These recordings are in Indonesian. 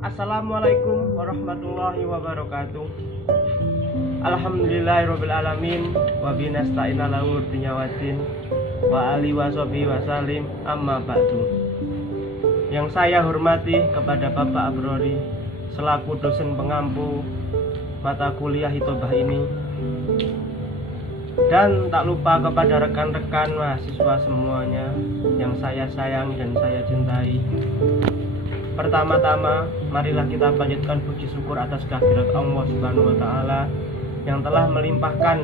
Assalamualaikum warahmatullahi wabarakatuh. Alhamdulillahirabbil alamin wa binasta'in ala umuri waddin wa ali washabihi wasallim amma ba'du. Yang saya hormati kepada Bapak Abrori selaku dosen pengampu mata kuliah Hitobah ini, dan tak lupa kepada rekan-rekan mahasiswa semuanya yang saya sayangi dan saya cintai. Pertama-tama, marilah kita panjatkan puji syukur atas kehadirat Allah Subhanahu wa Ta'ala yang telah melimpahkan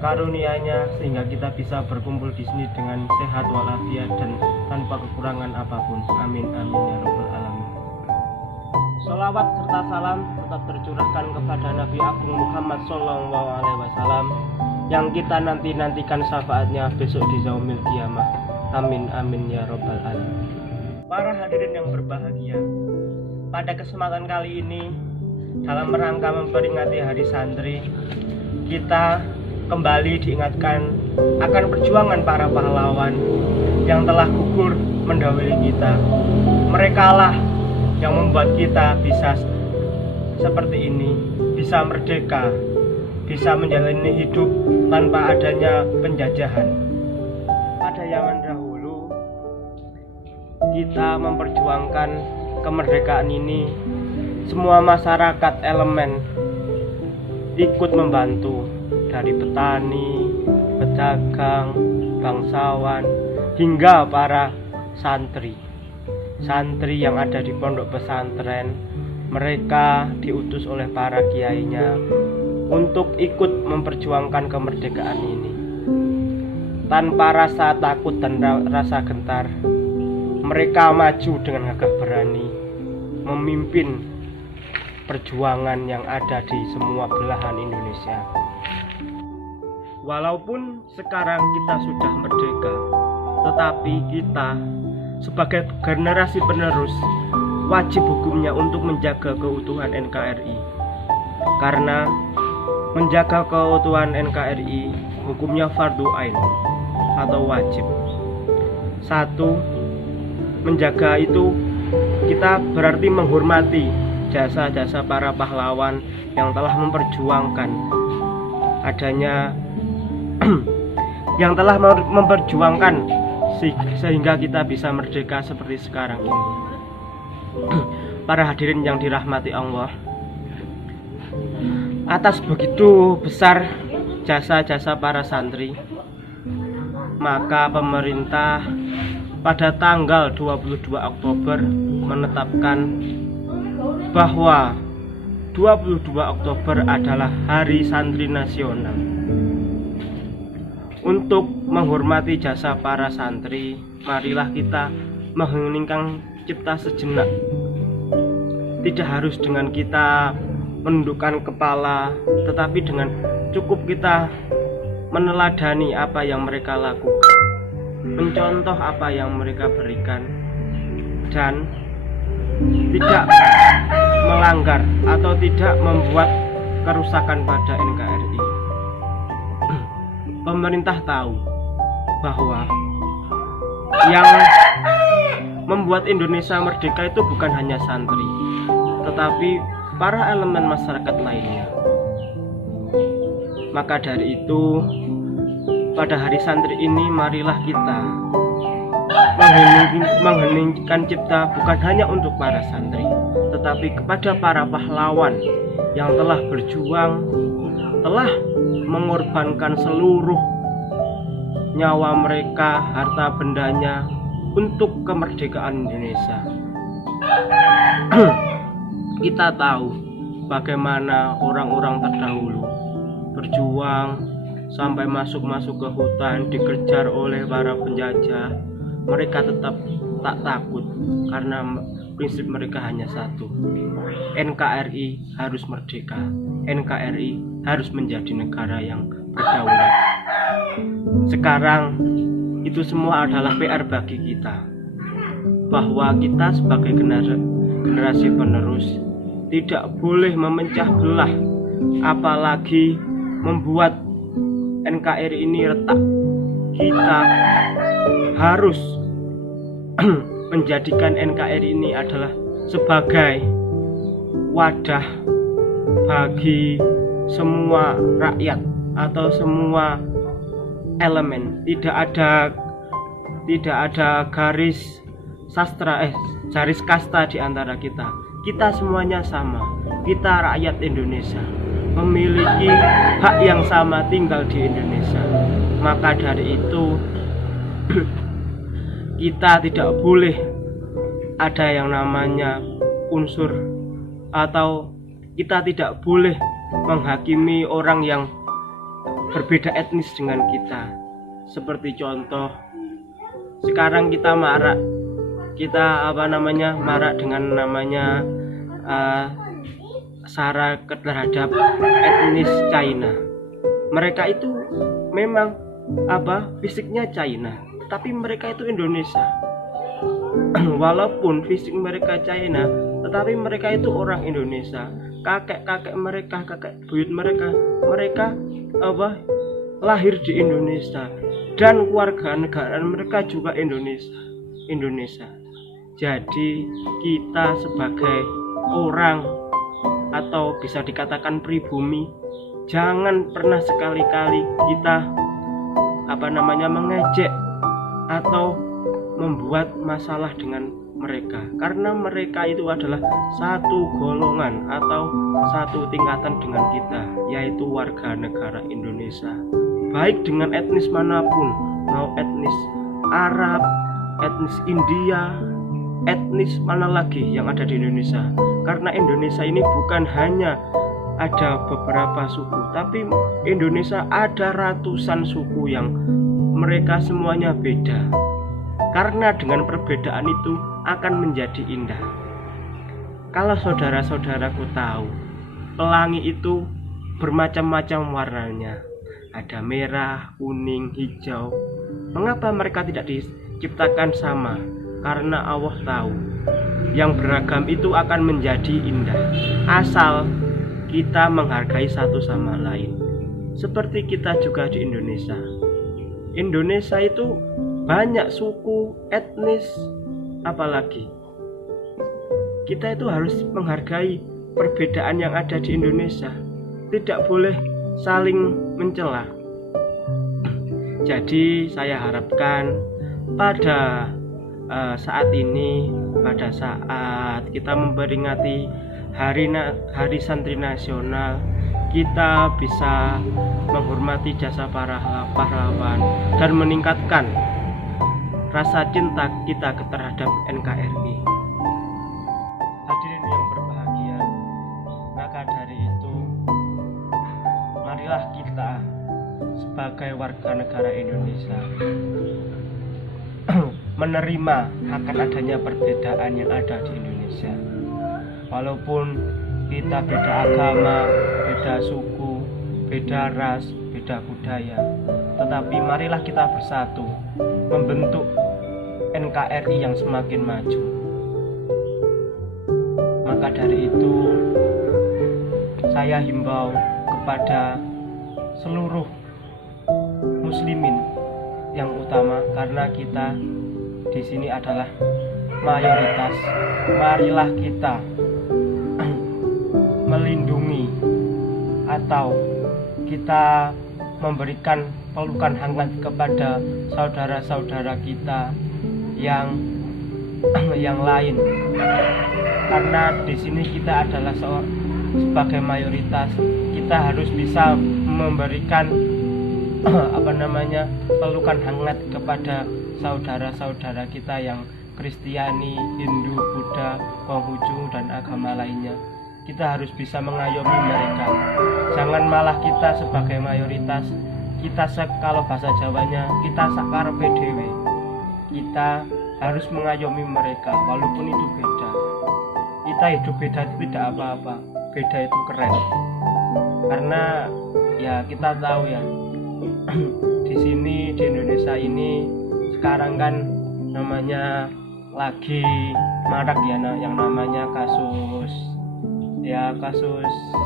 karunia-Nya sehingga kita bisa berkumpul di sini dengan sehat walafiat dan tanpa kekurangan apapun. Amin amin ya rabbal alamin. Sholawat serta salam tetap tercurahkan kepada Nabi Agung Muhammad Sallallahu Alaihi Wasallam yang kita nantikan syafaatnya besok di yaumil qiyamah. Amin amin ya rabbal alamin. Para hadirin yang berbahagia, pada kesempatan kali ini dalam rangka memperingati Hari Santri, kita kembali diingatkan akan perjuangan para pahlawan yang telah gugur mendahului kita. Merekalah yang membuat kita bisa seperti ini, bisa merdeka, bisa menjalani hidup tanpa adanya penjajahan. Pada zaman dahulu kita memperjuangkan kemerdekaan ini, semua masyarakat elemen ikut membantu, dari petani, pedagang, bangsawan, hingga para santri yang ada di pondok pesantren. Mereka diutus oleh para kiainya untuk ikut memperjuangkan kemerdekaan ini tanpa rasa takut dan rasa gentar. Mereka maju dengan gagah berani memimpin perjuangan yang ada di semua belahan Indonesia. Walaupun sekarang kita sudah merdeka, tetapi kita sebagai generasi penerus wajib hukumnya untuk menjaga keutuhan NKRI. Karena menjaga keutuhan NKRI hukumnya fardu ain atau wajib. Satu, menjaga itu kita berarti menghormati jasa-jasa para pahlawan yang telah memperjuangkan adanya yang telah memperjuangkan sehingga kita bisa merdeka seperti sekarang ini. Para hadirin yang dirahmati Allah, atas begitu besar jasa-jasa para santri, maka pemerintah pada tanggal 22 Oktober menetapkan bahwa 22 Oktober adalah Hari Santri Nasional. Untuk menghormati jasa para santri, marilah kita mengheningkan cipta sejenak. Tidak harus dengan kita menundukkan kepala, tetapi dengan cukup kita meneladani apa yang mereka lakukan, mencontoh apa yang mereka berikan, dan tidak melanggar atau tidak membuat kerusakan pada NKRI. Pemerintah tahu bahwa yang membuat Indonesia merdeka itu bukan hanya santri, tetapi para elemen masyarakat lainnya. Maka dari itu, pada Hari Santri ini marilah kita mengheningkan cipta bukan hanya untuk para santri, tetapi kepada para pahlawan yang telah berjuang, telah mengorbankan seluruh nyawa mereka, harta bendanya untuk kemerdekaan Indonesia. Kita tahu bagaimana orang-orang terdahulu berjuang sampai masuk ke hutan, dikejar oleh para penjajah. Mereka tetap tak takut karena prinsip mereka hanya satu: NKRI harus merdeka, NKRI harus menjadi negara yang berdaulat. Sekarang itu semua adalah PR bagi kita, bahwa kita sebagai generasi penerus tidak boleh memecah belah, apalagi membuat NKRI ini retak. Kita harus menjadikan NKRI ini adalah sebagai wadah bagi semua rakyat atau semua elemen. Tidak ada garis garis kasta di antara kita. Kita semuanya sama. Kita rakyat Indonesia, memiliki hak yang sama tinggal di Indonesia. Maka dari itu kita tidak boleh ada yang namanya unsur, atau kita tidak boleh menghakimi orang yang berbeda etnis dengan kita. Seperti contoh, sekarang kita marak dengan namanya sara terhadap etnis China. Mereka itu memang fisiknya China, tapi mereka itu Indonesia. Walaupun fisik mereka China, tetapi mereka itu orang Indonesia. Kakek mereka, kakek buyut mereka lahir di Indonesia, dan keluarga negaraan mereka juga Indonesia. Jadi kita sebagai orang, atau bisa dikatakan pribumi, jangan pernah sekali-kali kita mengejek atau membuat masalah dengan mereka, karena mereka itu adalah satu golongan atau satu tingkatan dengan kita, yaitu warga negara Indonesia, baik dengan etnis manapun, mau etnis Arab, etnis India, etnis mana lagi yang ada di Indonesia. Karena Indonesia ini bukan hanya ada beberapa suku, tapi Indonesia ada ratusan suku yang mereka semuanya beda. Karena dengan perbedaan itu akan menjadi indah. Kalau saudara-saudaraku tahu, pelangi itu bermacam-macam warnanya. Ada merah, kuning, hijau. Mengapa mereka tidak diciptakan sama? Karena Allah tahu yang beragam itu akan menjadi indah, asal kita menghargai satu sama lain. Seperti kita juga di Indonesia. Indonesia itu banyak suku, etnis, apalagi kita itu harus menghargai perbedaan yang ada di Indonesia. Tidak boleh saling mencela. Jadi saya harapkan pada saat ini, pada saat kita memperingati Hari Santri Nasional, kita bisa menghormati jasa para pahlawan dan meningkatkan rasa cinta kita terhadap NKRI. Hadirin yang berbahagia, maka dari itu marilah kita sebagai warga negara Indonesia menerima akan adanya perbedaan yang ada di Indonesia. Walaupun kita beda agama, beda suku, beda ras, beda budaya, tetapi marilah kita bersatu membentuk NKRI yang semakin maju. Maka dari itu saya himbau kepada seluruh muslimin yang utama, karena kita di sini adalah mayoritas. Marilah kita melindungi atau kita memberikan pelukan hangat kepada saudara-saudara kita yang lain, karena di sini kita adalah sebagai mayoritas. Kita harus bisa memberikan pelukan hangat kepada saudara-saudara kita yang Kristiani, Hindu, Buddha, Konghucu, dan agama lainnya. Kita harus bisa mengayomi mereka. Jangan malah kita sebagai mayoritas, kita kalau bahasa Jawanya, kita sakarepe dhewe. Kita harus mengayomi mereka walaupun itu beda. Kita hidup beda itu tidak apa-apa. Beda itu keren. Karena ya kita tahu ya, di sini di Indonesia ini sekarang kan namanya lagi marak ya, yang namanya kasus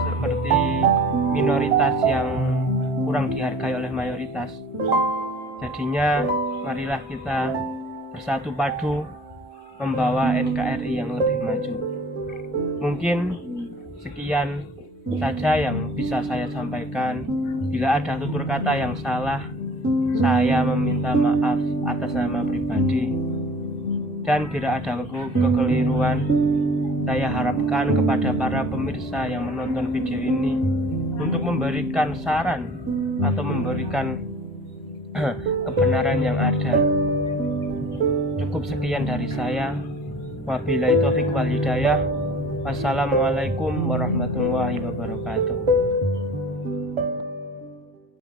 seperti minoritas yang kurang dihargai oleh mayoritas. Jadinya marilah kita bersatu padu membawa NKRI yang lebih maju. Mungkin Sekian saja yang bisa saya sampaikan. Bila ada tutur kata yang salah, saya meminta maaf atas nama pribadi. Dan bila ada kekeliruan, saya harapkan kepada para pemirsa yang menonton video ini untuk memberikan saran atau memberikan kebenaran yang ada. Cukup sekian dari saya. Wabillahi taufiq wal hidayah. Wassalamualaikum warahmatullahi wabarakatuh.